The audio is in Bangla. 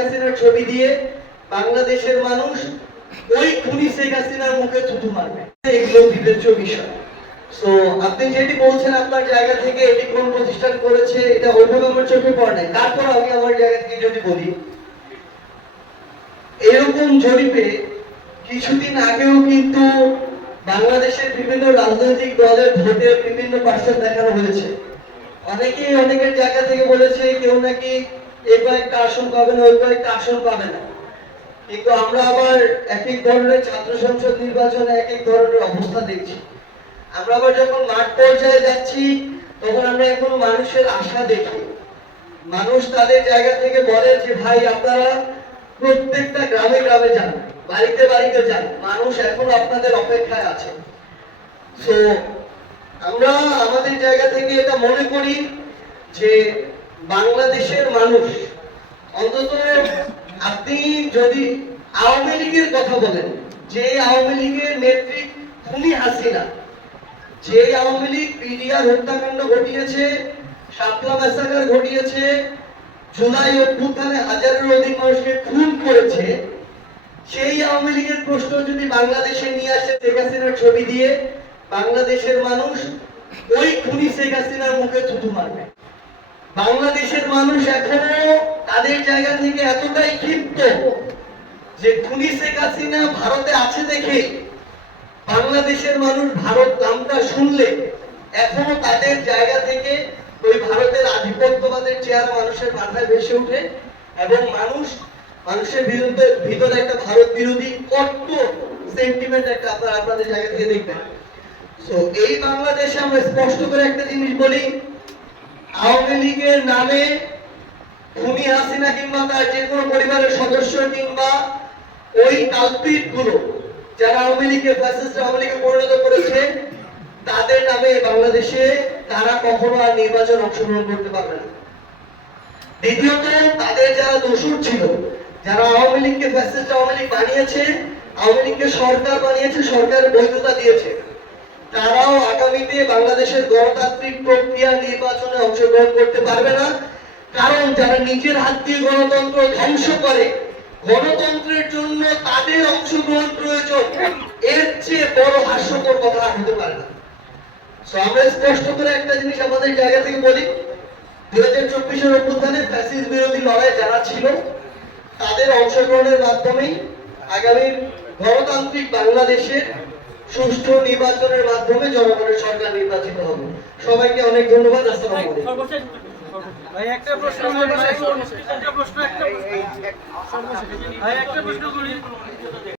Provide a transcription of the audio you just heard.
হাসিনার ছবি দিয়ে বাংলাদেশের মানুষ ওই খুনি শেখ হাসিনার মুখে থুতু মারবে। এগুলো বিবেচ্য বিষয়। তো আপনি যেটি বলছেন আপনার জায়গা থেকে এটি কোন প্রতিষ্ঠান করেছে, এটা ওইভাবে আমার চোখে পড়ে নাই। তারপর আমি আমার জায়গা থেকে যদি বলি, এরকম জরিপে কিছুদিন আগেও কিন্তু বাংলাদেশের বিভিন্ন রাজনৈতিক দলের ভোটের বিভিন্ন পার্সেন্ট দেখানো হয়েছে। অনেকেই অনেকের জায়গা থেকে বলেছে, কেউ নাকি এই কয়েকটা আসন পাবে না ওই আসন পাবে না। কিন্তু আমরা আবার এক এক ধরনের ছাত্র সংসদ নির্বাচনে এক এক ধরনের অবস্থা দেখছি। আমরা আবার যখন মাঠ পর্যায়ে যাচ্ছি, তখন আমরা এখন মানুষের আশা দেখি। মানুষ তাদের জায়গা থেকে বলে যে, ভাই, আপনারা প্রত্যেকটা গ্রামে গ্রামে যান, বাড়িতে বাড়িতে যান। মানুষ এখন আপনাদের অপেক্ষায় আছে। তো আমরা আমাদের জায়গা থেকে এটা মনে করি যে বাংলাদেশের মানুষ অন্তত আপনি যদি আওয়ামী লীগের কথা বলেন, যে আওয়ামী লীগের নেত্রী খুনি হাসিনা, যে আওয়ামী লীগ পিডিআর হত্যাকাণ্ড ঘটিয়েছে, শাপলা ম্যাসাকার ঘটিয়েছে, জুলাই অভ্যুত্থানে হাজারের অধিক মানুষকে খুন করেছে, সেই আওয়ামী লীগের প্রশ্ন যদি বাংলাদেশে নিয়ে আসে শেখ হাসিনার ছবি দিয়ে, বাংলাদেশের মানুষ ওই খুনি শেখ হাসিনার মুখে থুতু মারবে। বাংলাদেশের মানুষ এখনও তাদের জায়গা থেকে এতটাই ক্ষিপ্ত যে খুনি শেখ হাসিনা ভারতে আছে দেখে বাংলাদেশের মানুষ ভারত নামটা শুনলে এখনও তাদের জায়গা থেকে ওই ভারতের আধিপত্যবাদের চেয়ার মানুষের মাথায় ভেসে ওঠে এবং মানুষ, মানুষের বিরুদ্ধে ভিতরে একটা ভারত বিরোধী কট্ট সেন্টিমেন্ট একটা আপনারা আপনাদের জায়গা থেকে দেখবেন। তো এই বাংলাদেশে আমরা স্পষ্ট করে একটা জিনিস বলি আওয়ামী লীগের নামে হাসিনা কিংবা তার যে কোনো পরিবারের সদস্য কিংবা ওই গুলো যারা আওয়ামী ফ্যাসিস্ট আওয়ামী লীগে পরিণত করেছে, তাদের নামে বাংলাদেশে তারা কখনো আর নির্বাচন অংশগ্রহণ করতে পারবে না। দ্বিতীয়ত, তাদের যারা দোষর ছিল, যারা আওয়ামী লীগকে ফ্যাসিস্ট আওয়ামী লীগ বানিয়েছে, আওয়ামী লীগকে সরকার বানিয়েছে সরকার বৈধতা দিয়েছে, তারাও আগামীতে বাংলাদেশের গণতান্ত্রিক প্রক্রিয়া নির্বাচনে অংশগ্রহণ করতে পারবে না। কারণ যারা নিজের হাত দিয়ে গণতন্ত্র ধ্বংস করে, গণতন্ত্রের জন্য তাদের অংশগ্রহণ প্রয়োজন। এর চেয়ে বড় হাস্যকর কথা হতে পারে না। আমরা স্পষ্ট করে একটা জিনিস আমাদের জায়গা থেকে বলি। দুই হাজার চব্বিশের অভ্যুত্থানে ফ্যাসিস বিরোধী লড়াই যারা ছিল, তাদের অংশগ্রহণের মাধ্যমেই আগামী গণতান্ত্রিক বাংলাদেশের সুষ্ঠু নির্বাচনের মাধ্যমে জনগণের সরকার নির্বাচিত হবে। সবাইকে অনেক ধন্যবাদ আসসালামু আলাইকুম। সর্বশেষ ভাই একটা প্রশ্ন একটা করি।